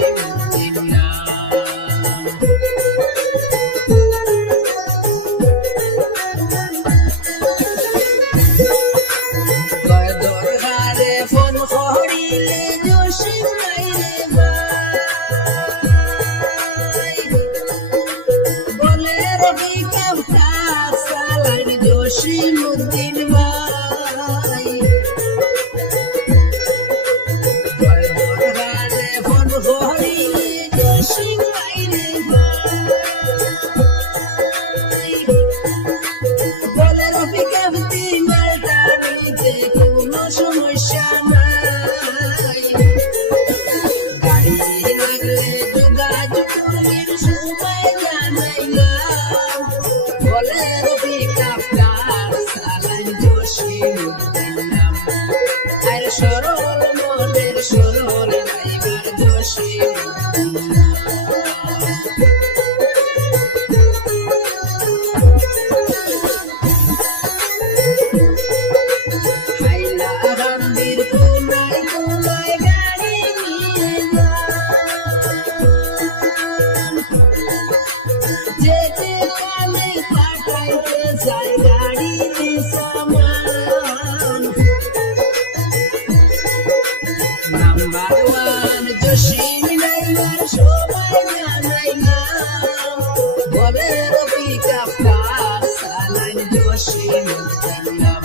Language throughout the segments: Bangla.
জসিমউদ্দিন নাম। দরবারে ফোন করিলে জসিম নাই রে ভাই, বলে রবি কেমটা চালাইন জসিমউদ্দিন ভাই। দরবারে ফোন করিলে জসিম নাই রে ভাই, বলে রবি কেমতি মালটা নিতে কোনো সমস্যা নাই। গাড়ি লাগলে যোগাযোগ করবির সময় জানাইলাম, বলে রবি কাপটা চালাইন জসিমউদ্দিন নাম। আর সরল মনের সরল ড্রাইভার জসিমউদ্দিন নাম। হাইলাকান্দির কোনায় কোনায় গাড়ি নিয়ে যান, যেতে কানে পাঠাইতে যায় গাড়িতে সামান। নাম্বার ওয়ান জসিম ড্রাইভার সবাই জানাইলাম, বলে রবি কাপটা চালাইন জসিমউদ্দিন নাম।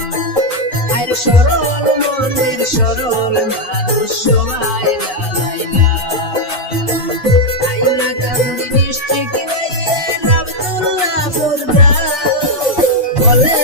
আর সরল মনের সরল মানুষ সবাই জানাইলাম। হাইলাকান্দি ডিস্ট্রিক্ট আব্দুল্লাহপুর গ্রাম, বলে